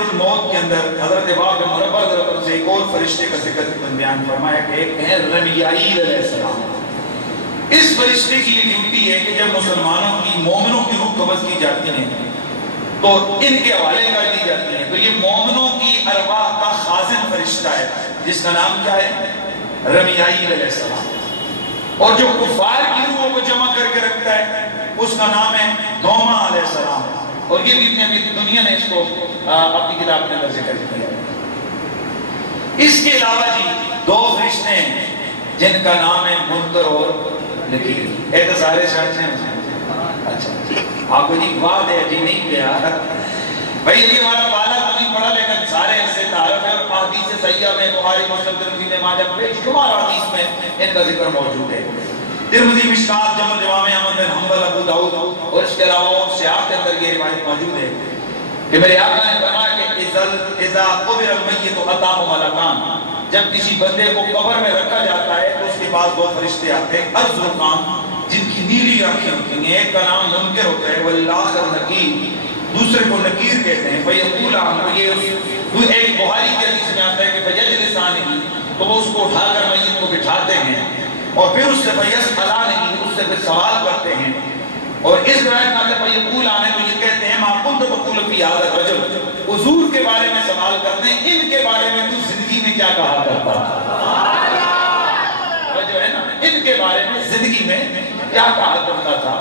ذکر الموت کے اندر حضرت باب مربع حضرت سے ایک اور فرشتے کا ذکر بیان فرمایا کہ ایک ہیں رمیائیل علیہ السلام. اس فرشتے کی یہ ڈیوٹی ہے کہ جب مسلمانوں کی مومنوں کی روح قبض کی جاتی ہیں تو ان کے حوالے کر دی جاتی ہیں. تو یہ مومنوں کی ارواح کا خازن فرشتہ ہے جس کا نام کیا ہے؟ رمیائیل علیہ السلام. اور جو کفار کی روحوں کو جمع کر کے رکھتا ہے اس کا نام ہے دوما علیہ السلام. اور یہ بھی ابن دنیا نے اس کو اپنی کتاب کے اندر ذکر کیا. اس کے علاوہ جی دو فرشتے ہیں جن کا نام ہے منکر اور نکیر. سارے شرط ہیں. اچھا آپ کو جی بات ہے جی نہیں کیا بھائی یہ ہمارا بالا تو نہیں پڑھا لیکن سارے ایسے تعارف ہے. اور حدیث صحیحہ میں بخاری مسلم ترمذی میں ماجہ بے شمار حدیث میں ان کا ذکر موجود ہے. ترمذی مشکات جمع جوامع احمد بن حنبل ابو داؤد اور اس کے علاوہ اور سیاق کے اندر یہ روایت موجود ہے کہ میرے آقا نے فرمایا کہ اذا قبر المیت اتاه ملکان. جب کسی بندے کو قبر میں رکھا جاتا ہے تو اس کے پاس دو فرشتے آتے ہیں ازرقان جن کی نیلی آنکھیں ہوتی ہیں. ایک کا نام منکر ہوتا ہے والآخر نکیر, دوسرے کو نکیر کہتے ہیں. فیقول یہ ایک بخاری کی حدیث میں آتا ہے کہ فیجلسانہ تو وہ اس کو اٹھا کر میت کو بٹھاتے ہیں اور پھر اس سے فیسألانہ اس سے پھر سوال کرتے ہیں. اور اس روایت میں آتا ہے فیقول آنے تو یہ کہتے ہیں ما کنت تقول فی ھذا الرجل, حضور کے بارے میں سوال کرتے ہیں ان کے بارے میں تو زندگی میں کیا کہا کرتا تھا. جو ہے نا ان کے بارے میں زندگی میں کیا کہا کرتا تھا.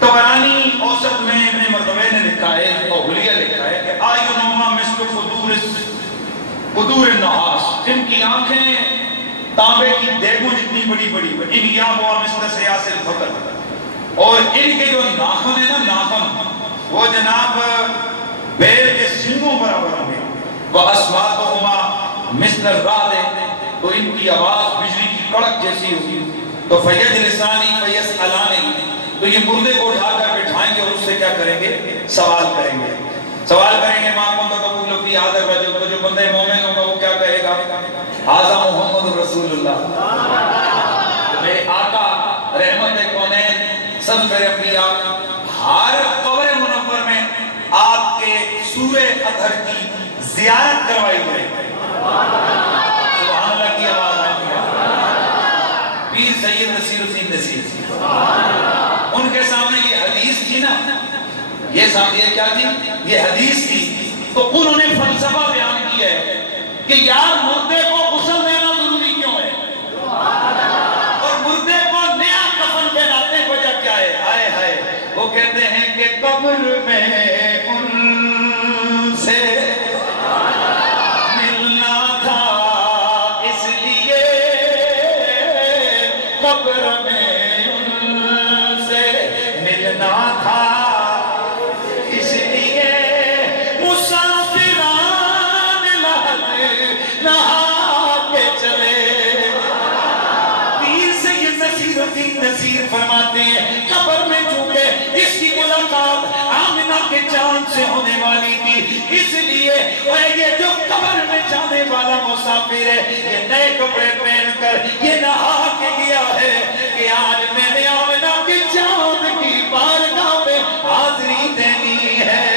طبرانی اوسط میں ابن مردوے نے لکھا ہے اور حلیہ لکھا ہے کہ آیونہما مثل قدور النحاس, جن کی آنکھیں تانبے کی دیگوں جتنی بڑی بڑی, ان یابوا مثل سیاس الفقر, اور ان کے جو ناخن ہیں نا ناخن وہ جناب بیل کے سینگوں برابر ہوں گے. وَأَصْوَاتُهُمَا مِثْلَ الرَّعْدِ, تو ان کی آواز بجلی کی کڑک جیسی ہوگی. تو فَيَجْلِسَانِ فَيَسْأَلَانِ, تو یہ مردے کو اٹھا کر بٹھائیں گے اور اس سے کیا کریں گے؟ سوال کریں گے. سوال کریں گے ماں کون تقول فی ھذا الرجل, تو جو بندہ مومن ہوگا وہ کیا کہے گا؟ ھذا محمد رسول اللہ. میرے آقا رحمت کونین صدر انبیاء ہر قبر منور میں آپ کے سورہ اطہر کی زیارت کروائی گئی. سبحان اللہ کی آواز آئی ہے. پیر سید نصیر الدین نصیر ان کے سامنے یہ حدیث تھی نا, یہ سامنے کیا تھی؟ یہ حدیث تھی. تو انہوں نے فلسفہ بیان کیا ہے کہ یار مردے کو غسل دینا ضروری کیوں ہے اور مردے کو نیا کفن پہناتے وجہ کیا ہے؟ ہائے ہائے, وہ کہتے ہیں کہ قبر میں ان سے ملنا تھا اس لیے, قبر میں ان سے ملنا تھا اس لیے, مسافران نہا کے چلے. پیر سید نصیر الدین نصیر فرماتے ہیں قبر میں چونکہ اس کی ملاقات آمنہ کے چاند سے ہونے والی تھی, اس لیے یہ جو قبر میں جانے والا مسافر ہے یہ نئے کپڑے پہن کر یہ نہا کے گیا ہے کہ آج میں نے آمنہ کے چاند کی بارگاہ میں حاضری دینی ہے.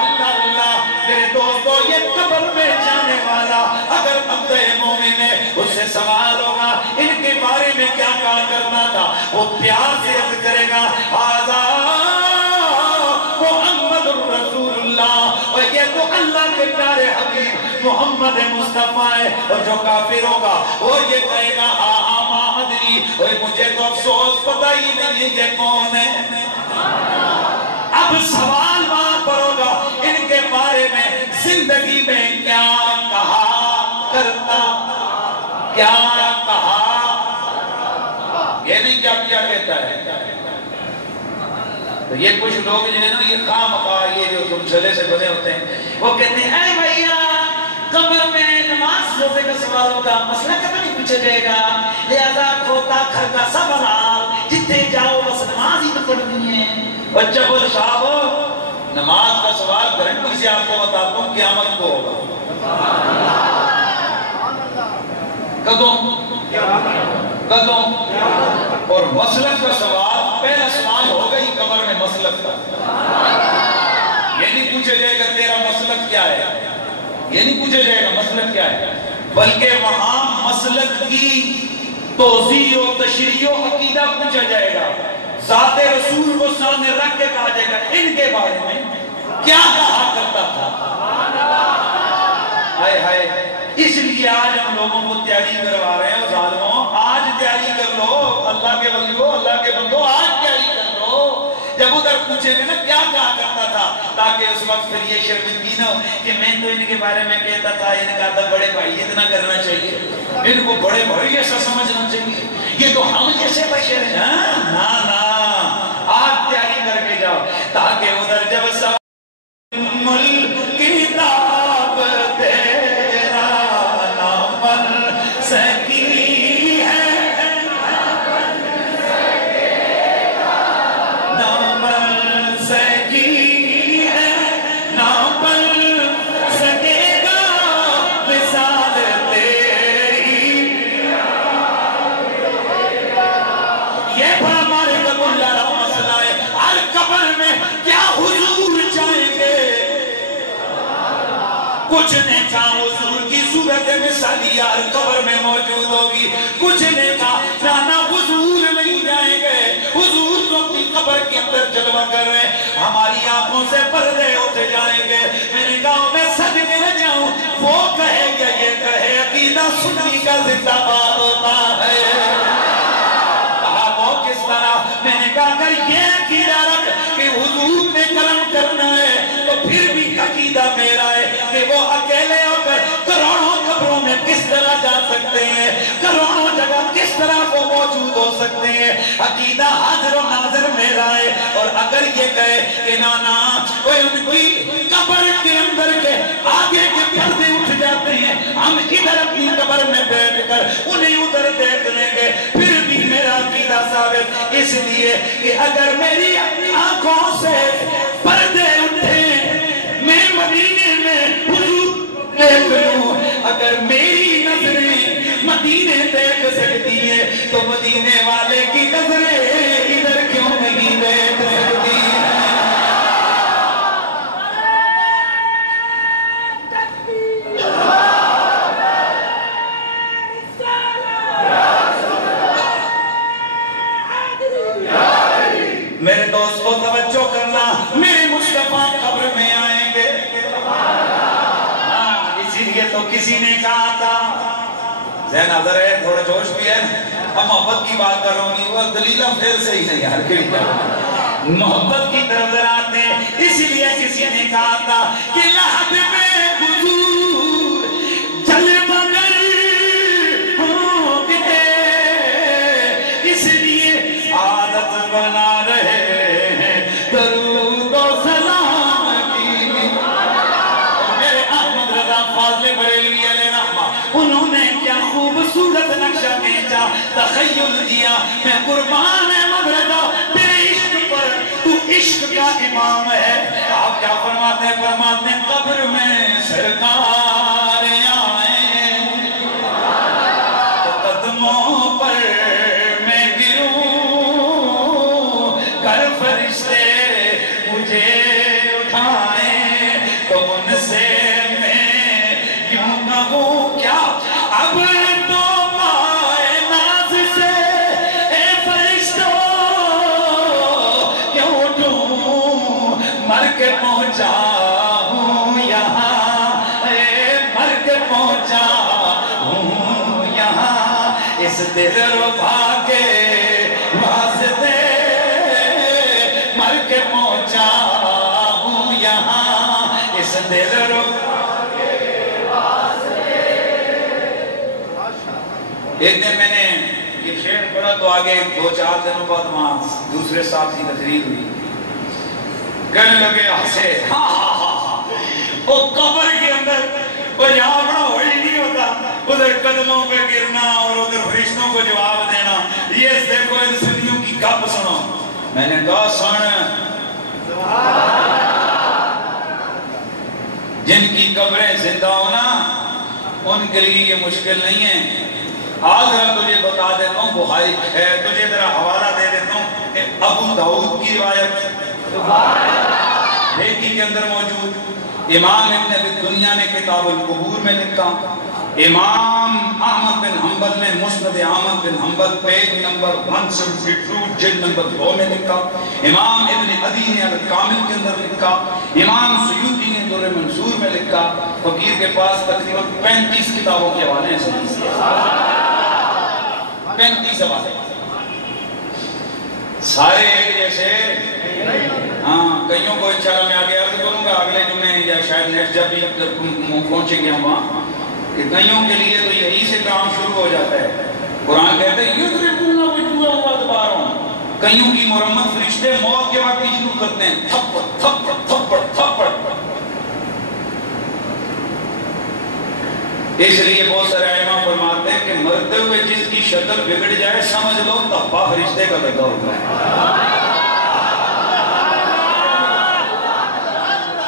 اللہ اللہ میرے دوستو, یہ قبر میں جانے والا اگر بندہ مومن ہے اس سے سوال ہوگا ان کے بارے میں کیا کہا کرنا تھا, وہ پیار سے عرض کرے گا ھذا محمد رسول اللہ, اور یہ تو اللہ کے پیارے حبیب محمد مصطفیٰ ہے. اور جو کافر ہوگا وہ یہ کہے گا ما ادری, اور مجھے تو افسوس پتہ ہی نہیں یہ کون ہے. اب سوال وہاں پر ہوگا ان کے بارے میں زندگی میں کیا کہا کرتا, کیا کہا, یہ نہیں کیا کہتا ہے. تو یہ کچھ لوگ جو ہے نا یہ خواہ یہ جو چھلے سے بنے ہوتے ہیں وہ کہتے ہیں اے بھائیا قبر میں نماز روزے کا سوال ہوگا, مسئلہ کبھی نہیں پوچھا جائے گا, لہذا کھوتا گھر کا سب حلال, جتنے جاؤ بس نماز ہی تو پڑھنی ہے. بچہ بول صاحب نماز کا سوال گارنٹی سے آپ کو بتاتا ہوں قیامت کو ہوگا. کدوں کدوں, اور مسلک کا سوال پہلا سوال ہوگا ہی قبر میں مسلک کا, یہ نہیں پوچھا پوچھا جائے گا تیرا مسلک کیا ہے، یہ نہیں پوچھا جائے گا مسلک کیا ہے، بلکہ وہاں مسلک کی توضیح و تشریح و عقیدہ پوچھا جائے گا. ذات رسول کو سامنے رکھ کے کہا جائے گا ان کے بارے میں کیا کہا کرتا تھا. ہائے ہائے. اس لیے آج ہم لوگوں کو تیاری کروا رہے ہیں. ظالموں آج تیاری کر لو، اللہ کے ولیوں، اللہ کے بندوں، آج تیاری کر لو. جب ادھر پوچھیں گے نا کیا کہا کرتا تھا، تاکہ اس وقت پھر یہ شرمندگی نہ ہو کہ میں تو ان کے بارے میں کہتا تھا، ان کا تھا بڑے بھائی اتنا کرنا چاہیے، ان کو بڑے بھائی ایسا سمجھنا چاہیے، یہ تو ہم جیسے بشر ہیں. نا نا، آج تیاری کر کے جاؤ تاکہ ادھر جب سب ملک کتاب تیرا نامل سکی ہے، نامل سکی ہے، نامل سکے گا مثال تیری. یہ بڑا ہمارے قبول لارا مسئلہ ہے. ہر قبر میں کیا حضور چاہیں گے؟ کچھ نے کہا حضور کی صورت مثالیہ ہر قبر میں موجود ہوگی، کچھ نے کہا نانا حضور نہیں جائیں گے، حضور تو اپنی قبر کے اندر جلوہ کر رہے ہیں، ہماری آنکھوں سے پردے اٹھ جائیں گے. میں نے کہا میں صدقے نہ جاؤں، وہ کہے گا یہ کہے عقیدہ سنی کا زندہ باد ہوتا ہے. کہا وہ کس طرح؟ میں نے کہا اگر یہ عقیدہ رکھ کہ حضور نے قلم کرنا ہے تو پھر بھی عقیدہ میرا ہے کہ وہ اکیلے ہو کر کروڑوں قبروں میں کس طرح جا سکتے ہیں، کروڑوں جگہ کس طرح وہ موجود ہو سکتے ہیں. عقیدہ حاضر و ناظر میرا ہے. اور اگر یہ کہے کہ نانا کوئی ان کی قبر کے اندر کے آگے کے پردے اٹھ جاتے ہیں، ہم ادھر اپنی قبر میں بیٹھ کر انہیں ادھر دیکھ لیں گے، پھر بھی میرا عقیدہ ثابت. اس لیے کہ اگر میری آنکھوں سے پردے اٹھے، میں مدینے میں حضور دیکھ لوں، اگر میری نظریں مدینے دیکھ سکتی ہے تو مدینے والے کی نظریں ادھر کیوں نہیں دیکھ سکتی ہیں؟ میرے دوست کو توجہ کرنا، میرے مصطفیٰ قبر میں آئیں گے. اسی لیے تو کسی نے کہا تھا، ذہن حاضر ہے، تھوڑا جوش بھی ہے، اب محبت کی بات کر رہا ہوں، وہ دلیلہ پھر سے ہی نہیں یار کیڑی کر محبت کی طرف ذرا آتے ہیں. اسی لیے کسی نے کہا تھا کہ لحد میں حضور جل مگر ہو گئے، اس لیے عادت بنا رہے ہیں درود و سلام کی. میرے احمد رضا فاضل بریلوی علیہ رحمہ، انہوں نے کیا خوبصورت نقشہ کھینچا، تخیل دیا. میں قربان احمد رضا تیرے عشق پر، تو عشق کا امام ہے. آپ کیا فرماتے ہیں؟ فرماتے ہیں قبر میں سرکار آئیں تو قدموں پر میں گروں، کر فرشتے مجھے اٹھائیں تو ان سے میں یوں کہوں کیا، اب تو مائے ناز سے اے فرشتوں کیوں اٹھوں، مر کے پہنچا ہوں یہاں، اے مر کے پہنچا ہوں یہاں، اس دل ربا کے واسطے مر کے پہنچا ہوں یہاں، اس دل ربا کے واسطے. ایک دن میں نے یہ شعر پڑھا تو آگے 2-4 دنوں بعد وہاں دوسرے صاحب کی تقریر ہوئی، کہنے لگے ہنسے، وہ قبر کے اندر وہ یہاں بڑا ہوئی نہیں ہوتا، ادھر قدموں پہ گرنا اور ادھر فرشتوں کو جواب دینا. یہ دیکھو ان سنیوں کی گپ سنو. میں نے کہا سن، جن کی قبریں زندہ ہونا ان کے لیے یہ مشکل نہیں ہے. آج ذرا تجھے بتا دیتا ہوں، بخاری تجھے ذرا حوالہ دے دیتا ہوں کہ ابو داؤد کی روایت بیکی کے اندر موجود. امام ابن ابی دنیا نے کتاب القبور میں لکھا. امام احمد بن حنبل نے مسند احمد بن حنبل پیج نمبر 172 جلد نمبر 2 میں لکھا. امام ابن عدی نے الکامل کے اندر لکھا. امام سیوطی نے در منصور میں لکھا. فقیر کے پاس تقریباً 35 کتابوں کے حوالے ہیں. 35 حوالے سارے ایک جیسے. ہاں کئیوں کو انشاءاللہ میں آگے عرض کروں گا اگلے جمعے یا شاید نیکسٹ جب بھی پہنچیں گے ہم وہاں کہ کئیوں کے لیے تو یہی سے کام شروع ہو جاتا ہے. قرآن کہتے ہیں یضربون وجوہہم وادبارہم. کئیوں کی مرمت فرشتے موت کے وقت ہی شروع کرتے ہیں. تھپڑ تھپڑ تھپڑ تھپڑ. اس لیے بہت سارے علماء فرماتے ہیں کہ مرتے ہوئے جس کی شکل بگڑ جائے سمجھ لو تھپا فرشتے کا لگا ہوتا ہے.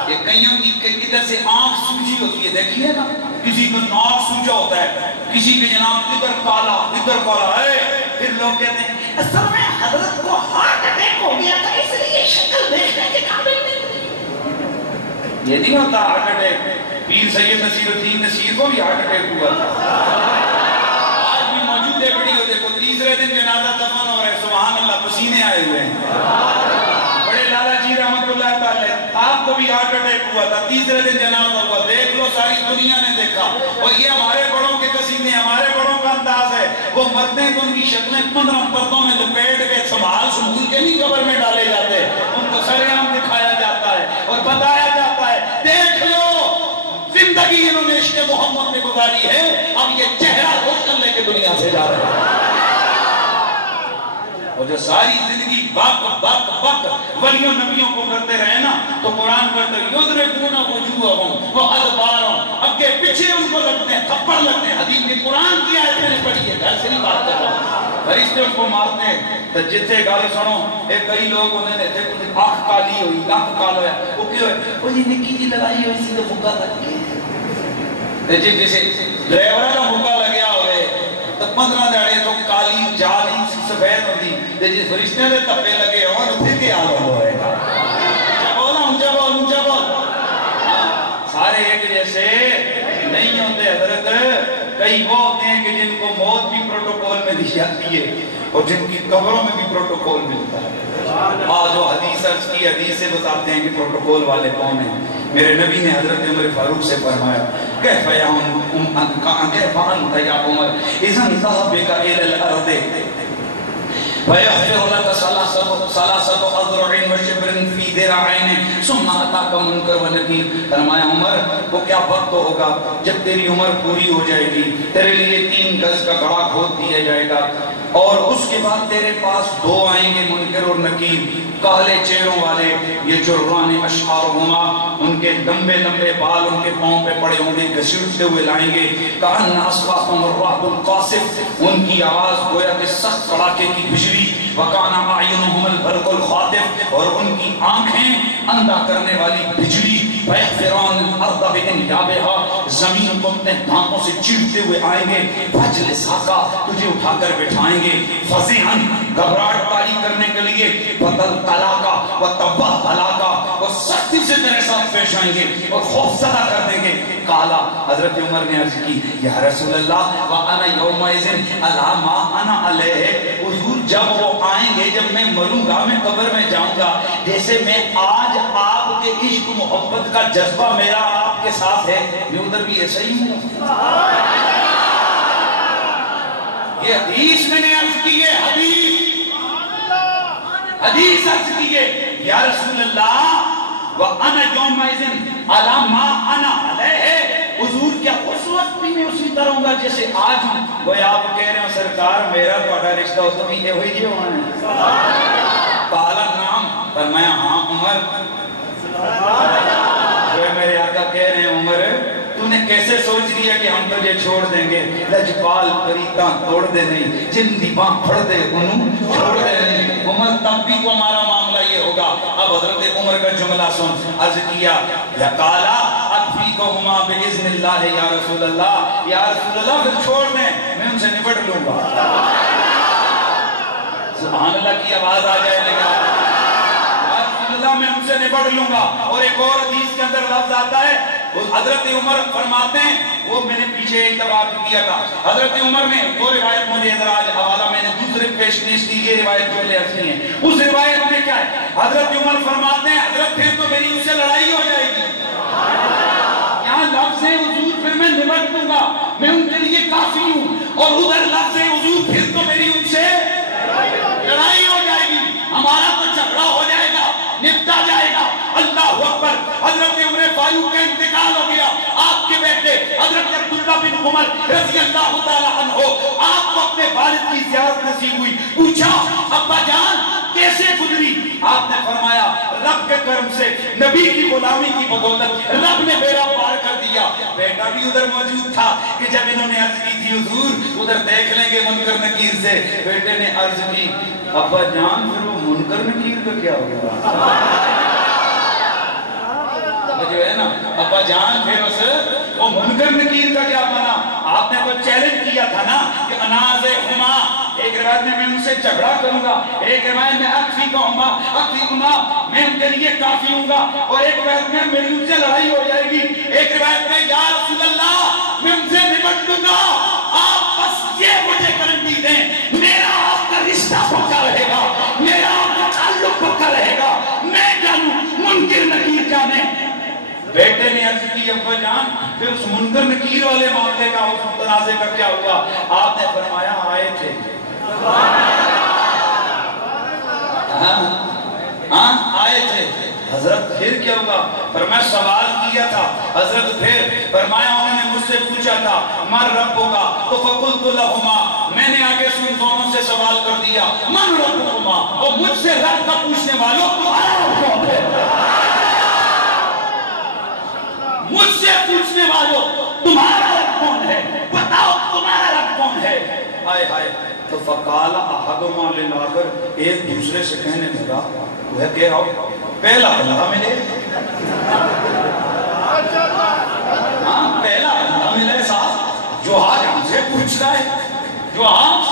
یہ کئیوں کی ادھر سے آنکھ سوجی ہوتی ہے, دیکھیے نا, کسی کا ناک سوجا ہوتا ہے, کسی کے جناب ادھر کالا ہے. پھر لوگ کہتے ہیں اصل میں حضرت کو ہارٹ اٹیک ہو گیا تھا اس لیے شکل دیکھنے کے قابل نہیں. یہ نہیں ہوتا ہارٹ اٹیک. پیر سید نصیر الدین نصیر کو بھی ہارٹ اٹیک ہوا تھا. آج بھی موجود ہے ویڈیو دیکھو, تیسرے دن جنازہ دفن ہو رہا ہے, سبحان اللہ, پسینے آئے ہوئے ہیں. بڑے لالا جی رحمت اللہ تعالی آپ کو بھی ہارٹ اٹیک ہوا تھا, تیسرے دن جنازہ ہوا. دیکھ لو ساری دنیا نے دیکھا. اور یہ ہمارے بڑوں کے قصیدے, ہمارے بڑوں کا انداز ہے. وہ مرتے ہیں تو ان کی شکلیں 15 پردوں میں لپیٹ کے سنبھال سنبھول کے نہیں قبر میں ڈالے جاتے, ان کو سر عام دکھایا جاتا ہے اور بتایا جاتا ہے دیکھ لو زندگی انہوں نے عشق محمد میں گزاری ہے, اب یہ چہرہ روشن لے کے دنیا سے جا رہے ہیں. اور جو ساری زندگی بک ولیوں نبیوں کو کرتے رہے نا, تو قرآن کہتے ہیں یضربون وجوہہم وادبارہم. اگے پیچھے ان کو لگتے ہیں, تھپڑ لگتے ہیں. حدیث میں قرآن کی آیت میں نے پڑھی ہے, گھر سے نہیں بات کر رہا. فرشتے ان کو مارتے ہیں. تو جتنے گالی سنو, ایک کئی لوگ انہوں نے آنکھ کالی ہوئی, ناک کالا ہے, وہ کیوں ہے, وہ جی نکی جی لگائی ہوئی سی تو بھوکا لگ گئی. جیسے ڈرائیور کا بھوکا لگیا ہوئے تو 15 دہاڑے تو کالی جالی سفید ہوتی. جس فرشتے نے تپے لگے ہو پھر کیا ہوئے گا. اونچا بول. سارے ایک جیسے نہیں ہوتے حضرت. کئی وہ ہوتے ہیں کہ جن کو موت بھی پروٹوکول میں دی جاتی ہے اور جن کی قبروں میں بھی پروٹوکول ملتا ہے. جو حدیث عرض کی, حدیث سے بتاتے ہیں کہ پروٹوکول والے کون ہیں. میرے نبی نے حضرت عمر فاروق سے فرمایا کیف یا انت یا عمر اذا ذهبك الى الارض فيغفر لك ثلاثه اذرع وشبر في ذراعين ثم اتاك منكر ونكير. فرمایا عمر وہ کیا وقت ہوگا جب تیری عمر پوری ہو جائے گی, تیرے لیے 3 گز کا گڑھا کھود دیا جائے گا اور اس کے بعد تیرے پاس 2 آئیں گے منکر اور نکیر, کالے چہروں والے. یہ جران اشعارہما, ان کے لمبے لمبے بال ان کے پاؤں پہ پڑے ہوں گے, گھسیٹتے ہوئے لائیں گے. کأن اصواتهم الرعد القاصف, ان کی آواز گویا کہ سخت کڑاکے کی بجلی. وکان اعینہم البرق الخاطف, اور ان کی آنکھیں اندھا کرنے والی بجلی. فیحفران الارض بانیابہا, زمین کو اپنے دانتوں سے چیرتے ہوئے آئیں گے. فجلساکا, تجھے اٹھا کر بٹھائیں گے. فزعن, گھبراہٹ طاری کرنے کے لیے. وتلتلاکا وتوہلاکا, اور سختی سے تیرے ساتھ پیش آئیں گے اور خوف زدہ کر دیں گے. کالا, حضرت عمر نے عرض کی یا رسول اللہ وانا یومئذ علی ما انا علیہ. حضور جب وہ آئیں گے, جب میں مروں گا, میں قبر میں جاؤں گا, جیسے میں آج آپ کے عشق محبت کا جذبہ میرا آپ کے ساتھ ہے, میں ادھر بھی ایسا ہی ہوں. یہ حدیث میں نے عرض کی ہے, حدیث عرض کی ہے یا رسول اللہ وَأَنَا يَوْمَئِذٍ عَلَى مَا أَنَا عَلَيْهِ. حضور کیا اس وقت بھی میں اسی طرح ہوں گا جیسے آج ہوں. وہ آپ کہہ رہے ہو سرکار میرا بڑا رشتہ ہو تو یہ ہوئی جی ہونا ہے. کالا نام, فرمایا ہاں عمر. جو میرے آقا کہہ رہے ہیں عمر تو نے کیسے سوچ لیا کہ ہم تجھے چھوڑ دیں گے. لجپال پریتاں توڑ دے نہیں, جن دی باں پھڑ دے انہوں چھوڑ دے نہیں. عمر تب بھی تو ہمارا معاملہ یہ ہوگا. اب حضرت عمر کا جملہ سن. عرض کیا یا قالا اکفیکہما باذن اللہ یا رسول اللہ. یا رسول اللہ پھر چھوڑ دیں, میں ان سے نپٹ لوں گا. سبحان اللہ کی آواز آ جائے لگا. اللہ میں ان سے نبڑ لوں گا. اور ایک اور حدیث کے اندر لفظ آتا ہے, حضرت عمر فرماتے ہیں, وہ میں نے پیچھے ایک دفعہ کیا تھا, حضرت عمر نے وہ روایت مجھے ادھر آج حوالہ میں نے دوسرے پیش کی, یہ روایت جو لے اصلی ہے, اس روایت میں کیا ہے, حضرت عمر فرماتے ہیں حضرت پھر تو میری ان سے لڑائی ہو جائے گی. یہاں لفظ ہے حضور پھر میں نمٹ لوں گا, میں ان کے لیے کافی ہوں, اور ادھر لفظ ہے حضور پھر تو میری ان سے لڑائی ہو جائے گی, ہمارا تو جھگڑا ہو جائے گا, نپٹا جائے گا. اللہ اکبر. حضرت عمر فاروق کا انتقال ہو گیا, آپ کے بیٹے حضرت عبداللہ بن عمر رضی اللہ تعالی عنہ, آپ کو اپنے والد کی زیارت نصیب ہوئی. پوچھا ابا جان کیسے گزری؟ آپ نے فرمایا رب کے کرم سے, نبی کی غلامی کی بدولت رب نے بیڑا پار کر دیا. بیٹا بھی ادھر موجود تھا کہ جب انہوں نے عرض کی تھی حضور ادھر دیکھ لیں گے منکر نکیر سے, بیٹے نے عرض کی ابا جان پھر وہ منکر نکیر کا کیا ہوگا؟ جو ہے نا ابا جان پھر اس وہ منکر نکیر کا کیا بنا؟ آپ نے تو چیلنج کیا تھا نا کہ اناز ہما, ایک روایت میں ان سے جھگڑا کروں گا, ایک روایت میں اکفی کہوں گا, اکفی ہما میں ان کے لیے کافی ہوں گا, اور ایک روایت میں میری ان سے لڑائی ہو جائے گی, ایک روایت میں یا رسول اللہ میں ان سے نمٹ لوں گا, آپ بس یہ مجھے گارنٹی دیں میرا آپ کا رشتہ پکا رہے گا, میرا آپ کا تعلق پکا رہے گا, میں جانوں منکر نکیر جانے. بیٹے نے عرض کی ابا جان پھر اس منکر نکیر والے معاملے کا اس متنازع کا کیا ہوا؟ آپ نے فرمایا آئے تھے, آئے تھے. حضرت پھر کیا ہوگا؟ فرمایا سوال کیا تھا. حضرت پھر فرمایا انہوں نے مجھ سے پوچھا تھا من ربکا, تو فقلت لہما, میں نے آگے سے ان دونوں سے سوال کر دیا من ربکما, اور مجھ سے رب کا پوچھنے والوں تمہارا رب کون ہے؟ مجھ سے پوچھنے والوں تمہارا رب کون ہے؟ بتاؤ تمہارا رب کون ہے؟ آئے ہائے. تو فقال احدہما للآخر, ایک دوسرے سے کہنے لگا وہ ہے کہ آؤ پہلا اللہ ملے, ہاں پہلا اللہ ملے صاحب, جو آج ہم سے پوچھ رہا ہے, جو آج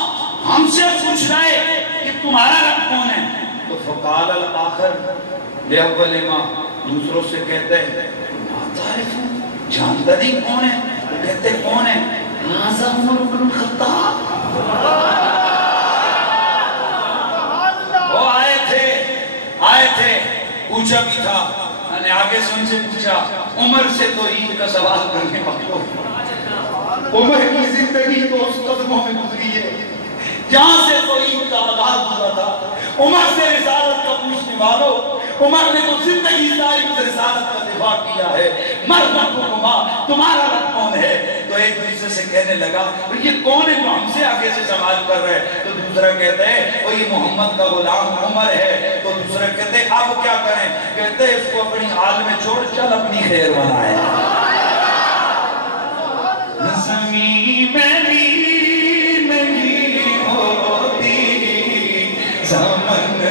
ہم سے پوچھ رہا ہے کہ تمہارا رب کون ہے. تو فقال الاخر لأولما, دوسروں سے کہتے ہیں جانتا نہیں کون ہے؟ وہ کہتے کون ہے؟ حاذا عمر بن الخطاب. وہ آئے تھے پوچھا بھی تھا, میں نے آگے سے ان سے پوچھا عمر سے تو عید کا سوال کرنے والوں, عمر کی زندگی تو اس قدموں میں گزری ہے جہاں سے تو عید کا آغاز ہوا تھا. عمر سے رسالت کا پوچھنے والوں, عمر نے تو زندگی ساری رسالت کا دفاع کیا ہے. من ربکما, تمہارا رب کون ہے؟ تو ایک دوسرے سے کہنے لگا یہ کون ہے جو ہم سے آگے سے سوال کر رہے ہیں؟ تو دوسرا کہتا ہے وہ یہ محمد کا غلام عمر ہے. تو دوسرا کہتے ہیں اب کیا کریں؟ کہتے ہیں اس کو اپنی حال میں چھوڑ, چل اپنی خیر بنائے. زمین میری نہیں ہوتی زمن میں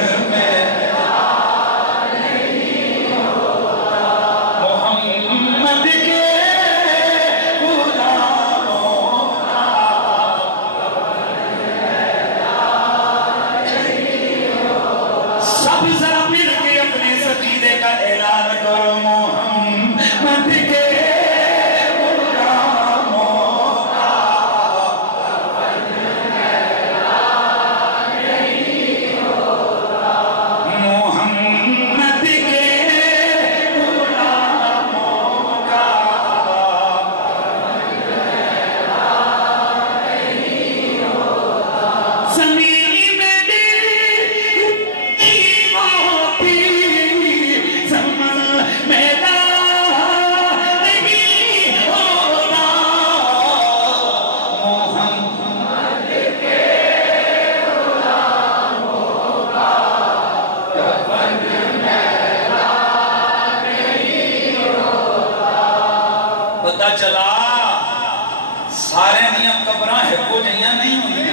چلا سارے دیاں قبراں ہکو جہیاں نہیں ہوئی.